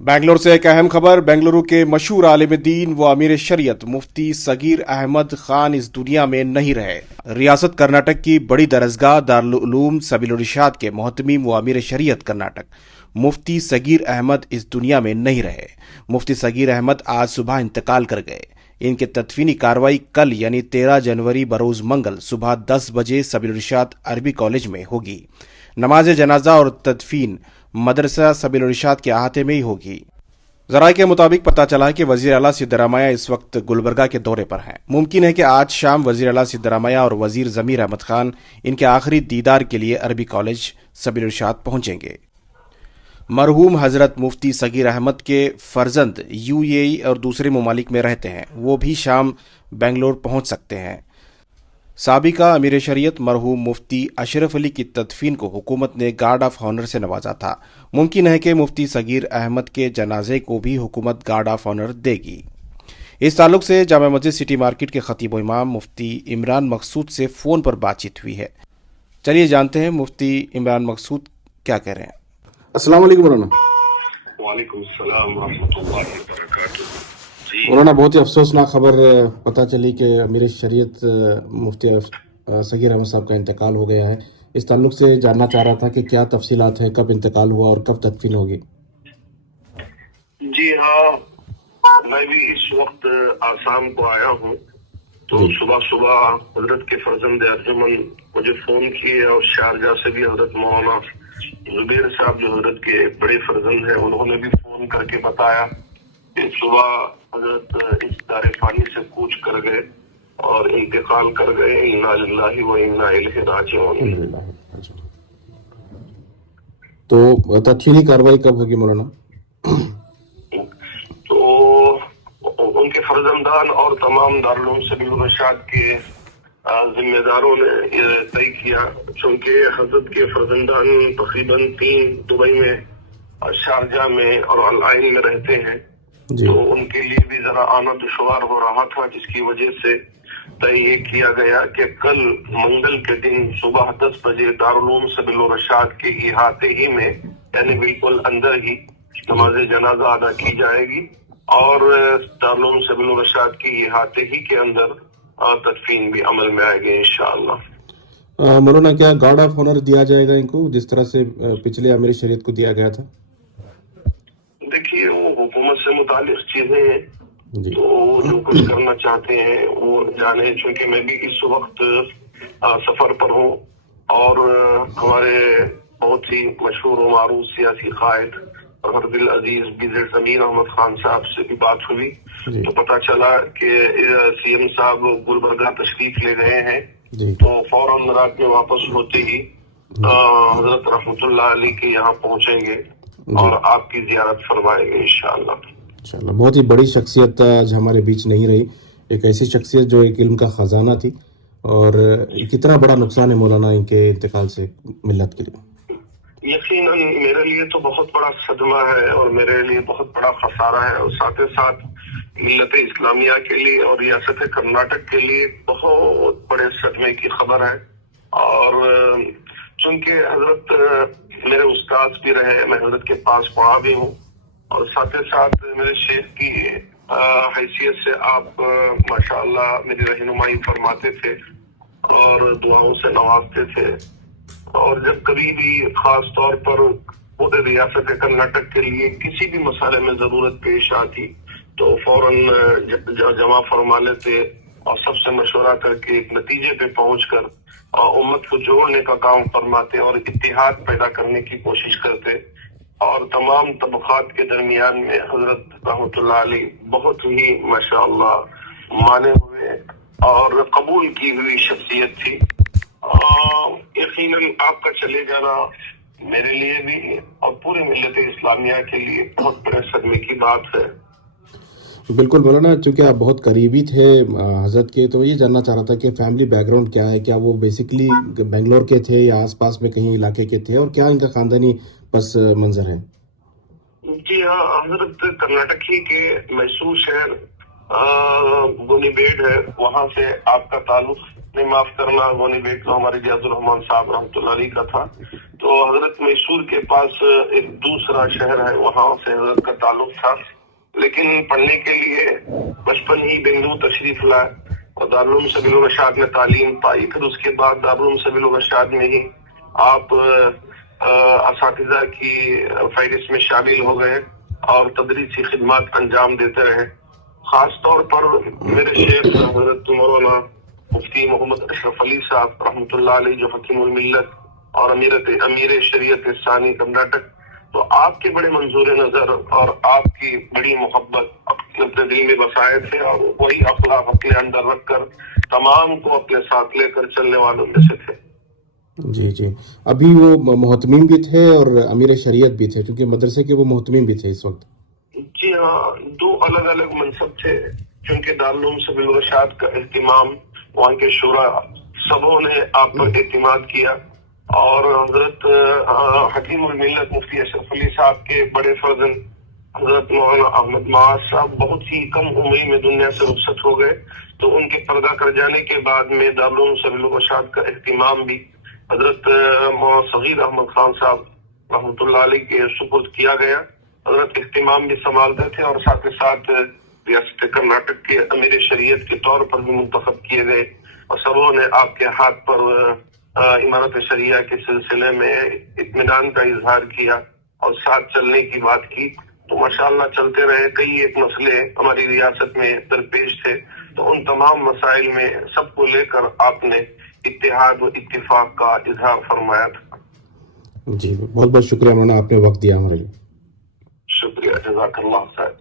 बेंगलोर से एक अहम खबर। बेंगलुरु के मशहूर आलिम दीन व अमीर शरीयत मुफ्ती सगीर अहमद खान इस दुनिया में नहीं रहे। रियासत कर्नाटक की बड़ी दरसगाह दारुल उलूम सबील इरशाद के मोहतमीम व अमीर शरीयत कर्नाटक मुफ्ती सगीर अहमद इस दुनिया में नहीं रहे। मुफ्ती सगीर अहमद आज सुबह इंतकाल कर गए। इनके तदफीनी कार्रवाई कल यानी 13 जनवरी बरोज मंगल सुबह 10 बजे सबील इरशाद अरबी कॉलेज में होगी। नमाज जनाजा और तदफीन मदरसा सबील इरशाद के अहाते में ही होगी। जराये के मुताबिक पता चला है कि वजीर आला सिद्धरामैया इस वक्त गुलबर्गा के दौरे पर हैं। मुमकिन है कि आज शाम वजीर आला सिद्धरामैया और वजीर जमीर अहमद खान इनके आखिरी दीदार के लिए अरबी कॉलेज सबील इरशाद पहुंचेंगे। मरहूम हजरत मुफ्ती सगीर अहमद के फर्जंद यूएई और दूसरे ममालिक में रहते हैं, वो भी शाम बेंगलोर पहुंच सकते हैं। साबिका अमीर शरीयत मरहूम मुफ्ती अशरफ अली की तदफीन को हुकूमत ने गार्ड ऑफ ऑनर से नवाजा था। मुमकिन है कि मुफ्ती सगीर अहमद के जनाजे को भी हुकूमत गार्ड ऑफ ऑनर देगी। इस ताल्लुक से जामा मस्जिद सिटी मार्केट के खतीब व इमाम मुफ्ती इमरान मकसूद से फ़ोन पर बातचीत हुई है। चलिए जानते हैं मुफ्ती इमरान मकसूद क्या कह रहे हैं। अस्सलाम वालेकुम मौलाना। वालेकुम सलाम व रहमतुल्लाहि व बरकातुहू। जी मौलाना, बहुत ही अफसोसनाक खबर पता चली कि अमीर शरीयत मुफ्ती सगीर अहमद साहब का इंतकाल हो गया है। इस ताल्लुक से जानना चाह रहा था कि क्या तफसीलात हैं, कब इंतकाल हुआ और कब तदफीन होगी। जी हाँ, मैं भी इस वक्त आसाम को आया हूँ। तो जी। सुबह सुबह हजरत के फर्जंद अर्जुमन मुझे फोन किए और शारजा से भी हजरत मौलाना जुबैर साहब जो हजरत के बड़े फर्जंद हैं उन्होंने भी फोन करके बताया कि सुबह हजरत इस दारे फानी से कूच कर गए और इंतकाल कर गए। इन्ना लिल्लाहि व इन्ना इलैहि राजिऊन। तो तदफीनी कार्रवाई कब होगी मौलाना? तो उनके फर्जंदान और तमाम दारुल उलूम सबील इरशाद के जिम्मेदारों ने ये तय किया, चूंकि हजरत के फर्जंदान तकरीबन 3 दुबई में और शारजा में और अल आइन में रहते हैं, तो उनके लिए भी जरा आना दुश्वार हो रहा था, जिसकी वजह से तय ये किया गया कि कल मंगल के दिन सुबह 10 बजे दारुल उलूम सबील इरशाद के इहाते ही में यानी बिल्कुल अंदर ही नमाज जनाजा अदा की जाएगी और दारुल उलूम सबील इरशाद के इहाते ही के अंदर तदफीन भी अमल में आएगी इंशाअल्लाह। मौलाना, क्या गार्ड ऑफ ऑनर दिया जाएगा इनको जिस तरह से पिछले अमीर शरीयत को दिया गया था? देखिए, वो हुकूमत से मुतालिक चीजें हैं, जी। तो जो कुछ करना चाहते हैं वो जाने। चूंकि मैं भी इस वक्त सफर पर हूँ और हमारे बहुत ही मशहूर व मारूफ सियासी कायद हरदिल अजीज बिजर जमीर अहमद खान साहब से भी बात हुई, तो पता चला कि सीएम साहब गुलबर्गा तशरीफ ले गए हैं। तो फौरन रात में वापस होते ही हजरत रहमतुल्लाह अलैह के यहाँ पहुंचेंगे और आपकी जियारत फरमाएंगे इंशाअल्लाह। बहुत ही बड़ी शख्सियत आज हमारे बीच नहीं रही, एक ऐसी शख्सियत जो एक इल्म का खजाना थी। और कितना बड़ा नुकसान है मौलाना इनके इंतकाल से मिल्लत के लिए? यकीनन मेरे लिए तो बहुत बड़ा सदमा है और मेरे लिए बहुत बड़ा खसारा है, और साथ ही साथ मिल्लत इस्लामिया के लिए और रियासत कर्नाटक के लिए बहुत बड़े सदमे की खबर है। और चूंकि हजरत मेरे उस्ताद भी रहे, मैं हजरत के पास पढ़ा भी हूँ, और साथ ही साथ मेरे शेख की हैसियत से आप माशाअल्लाह मेरी रहनुमाई फरमाते थे और दुआओं से नवाजते थे। और जब कभी भी खास तौर पर पूरे रियासत कर्नाटक के लिए किसी भी मसाले में जरूरत पेश आती तो फौरन जमा फरमा लेते और सबसे मशवरा करके एक नतीजे पे पहुंचकर उम्मत को जोड़ने का काम फरमाते और इत्तेहाद पैदा करने की कोशिश करते। और तमाम तबकात के दरमियान में हजरत रहमतुल्लाह अलैह बहुत ही माशाअल्लाह माने हुए और कबूल की हुई शख्सियत थी। यकीनन आपका चले जाना मेरे लिए भी और पूरी मिल्लत इस्लामिया के लिए बहुत बड़े सदमे की बात है। बिल्कुल मौलाना, चूंकि आप बहुत करीबी थे हजरत के, तो ये जानना चाह रहा था कि फैमिली बैकग्राउंड क्या है, क्या वो बेसिकली बेंगलोर के थे या आसपास में कहीं इलाके के थे, और क्या इनका खानदानी पस मंजर है? जी हाँ, हजरत कर्नाटक ही के मैसूर शहर गोनी बेड है, वहां से आपका ताल्लुक, नहीं माफ करना, गोनी बेड तो हमारे रियाजुल रहमान साहब रहमतुल्लाह अलैह का था। तो हजरत मैसूर के पास एक दूसरा शहर है, वहां से हजरत का ताल्लुक था। लेकिन पढ़ने के लिए बचपन ही बेंगलुरु तशरीफ लाए और दारुल सबील रशाद में तालीम पाई। फिर उसके बाद दारुल सबील रशाद में ही आप असातिज़ा की फहरिस्त में शामिल हो गए और तदरीसी खिदमत अंजाम देते रहे। खास तौर पर मेरे शेख हजरत मौलाना मुफ्ती मोहम्मद अशरफ अली साहब रहमतुल्लाह अलैह, जो हकीमुल मिल्लत और अमीर शरीयत सानी कर्नाटक, तो आपके बड़े मंजूर नजर और आपकी बड़ी मोहब्बत अपने दिल में बसाए थे और वही अखलाक अपने अंदर रखकर तमाम को अपने साथ लेकर चलने वालों में से थे। जी जी। अभी वो मोहतमीम भी थे और अमीर शरीयत भी थे, क्योंकि मदरसे के वो मोहतमीम भी थे इस वक्त। जी हाँ, दो अलग अलग मनसब थे, क्योंकि दारुल सबील रशाद का एहतिमाम वहाँ के शुरा सबों ने आप पर एतमाद किया और हजरत हकीमुल मिल्लत मुफ्ती अशरफ अली साहब के बड़े फर्जन हजरत मौलाना अहमद माज साहब बहुत ही कम उम्र में दुनिया से रुखसत हो गए। तो उनके पर्दा कर जाने के बाद में दारुल सबील रशाद का एहतिमाम भी हजरत मौलाना सगीर अहमद खान साहब रहमतुल्लाह अलैह के सुपुर्द किया गया। हजरत इख्तिमाम भी संभालते थे और साथ ही साथ रियासत कर्नाटक के अमीर शरीयत के तौर पर भी मुंतखब किए गए और सबों ने आपके हाथ पर इमारत शरिया के सिलसिले में इत्मीनान का इजहार किया और साथ चलने की बात की। तो माशाअल्लाह चलते रहे। कई एक मसले हमारी रियासत में दरपेश थे, तो उन तमाम मसाइल में सबको लेकर आपने इत्तेहाद व इत्तिफाक का इजहार फरमाया था। जी बहुत बहुत शुक्रिया, उन्होंने आपने वक्त दिया हमारे लिए। शुक्रिया, जज़ाकल्लाह खैर।